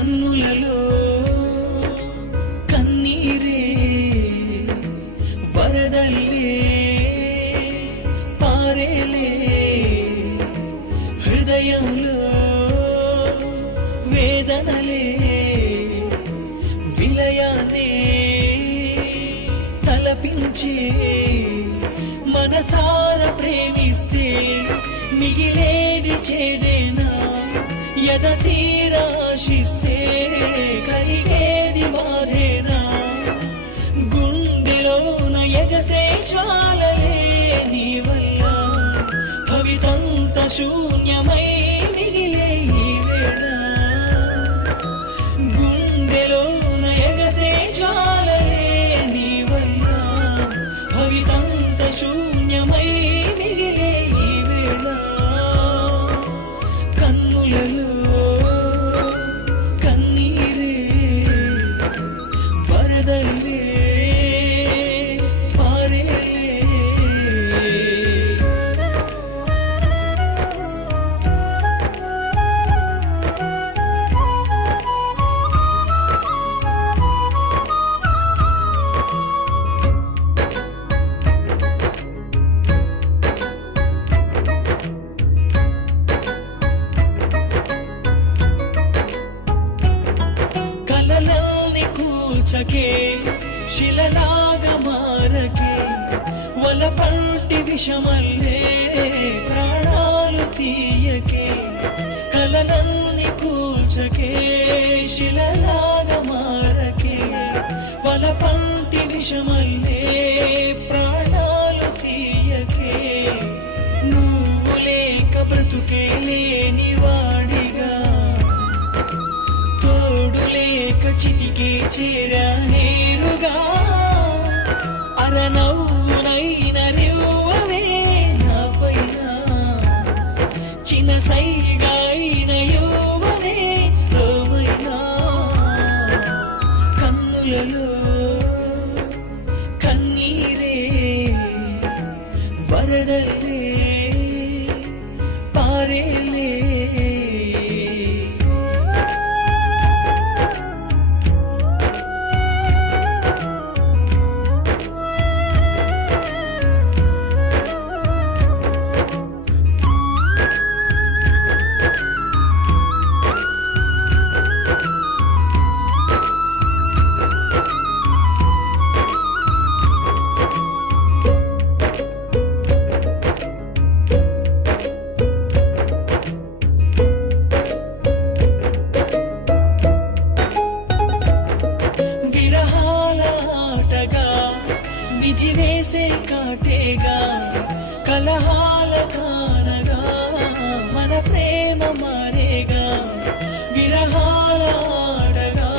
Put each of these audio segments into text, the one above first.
కన్నులలో కన్నీరే వరదల్లే పారేలే హృదయంలో వేదనలే విలయానే తలపించే మనసార ప్రేమిస్తే మిగిలేది చేదేనా యద తీరాశిస్తే కలిగేది బాధేనా గుండెలోన ఎగసే జ్వాలలే నీ వల్ల భవితంత శూన్యమై మిగిలే ఈ వేళ గుండెలోన ఎగసే జ్వాలలే నీ వల్ల భవితంత శూన్యమై మిగిలే ఈ వేళ కన్నులలో కన్నీరే వరదల్లే పారేలే కలలల్ని కూల్చకే శిలలాగా మారకే వలపంటి విషమల్లే ప్రాణాలు తీయకే కలలల్ని కూల్చకే శిలలాగా మారకే వలపంటి విషమల్లే ప్రాణాలు తీయకే నువ్వు లేక బ్రతుకే లేని వాడిగా తోడు లేక చితికే చేరా నేరుగా అరనవ్వునైన రివ్వవే నా పైన చిన్నసైగా అయిన యువవే రోమైనా కన్నులలో కన్నీరే వరదల్లే పారేలే విరహాల ఆటగా విధి వేసే కాటేగా కలహాల కానగా మన ప్రేమ మారేగా విరహాల ఆటగా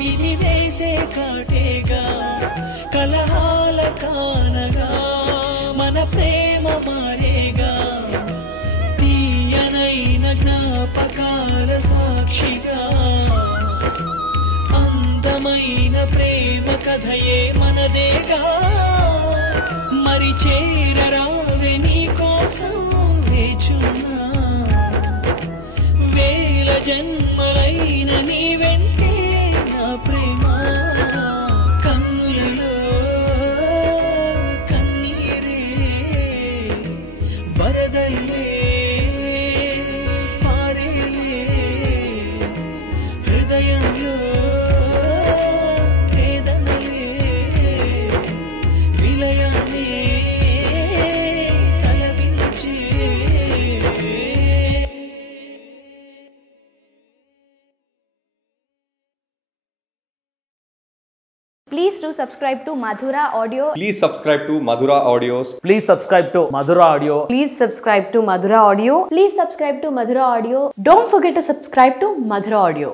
విధి వేసే కాటేగా కలహాల కానగా మన ప్రేమ మారేగా తీయనైన జ్ఞాపకాల సాక్షిగా అందమైన ప్రేమ కథయే మనదేగా మరి చేరరావే నీ కోసం వేచున్నా వేల జన్మలైన నీ వెంటే నా ప్రేమ కన్నులలో కన్నీరే వరదల్లే పారేలే హృదయంలో వేదనలే విలయానే తలపించే Please do subscribe to Madhura Audio. Please subscribe to Madhura Audios. Please subscribe to Madhura Audio. Please subscribe to Madhura Audio. Please subscribe to Madhura Audio. Don't forget to subscribe to Madhura Audio.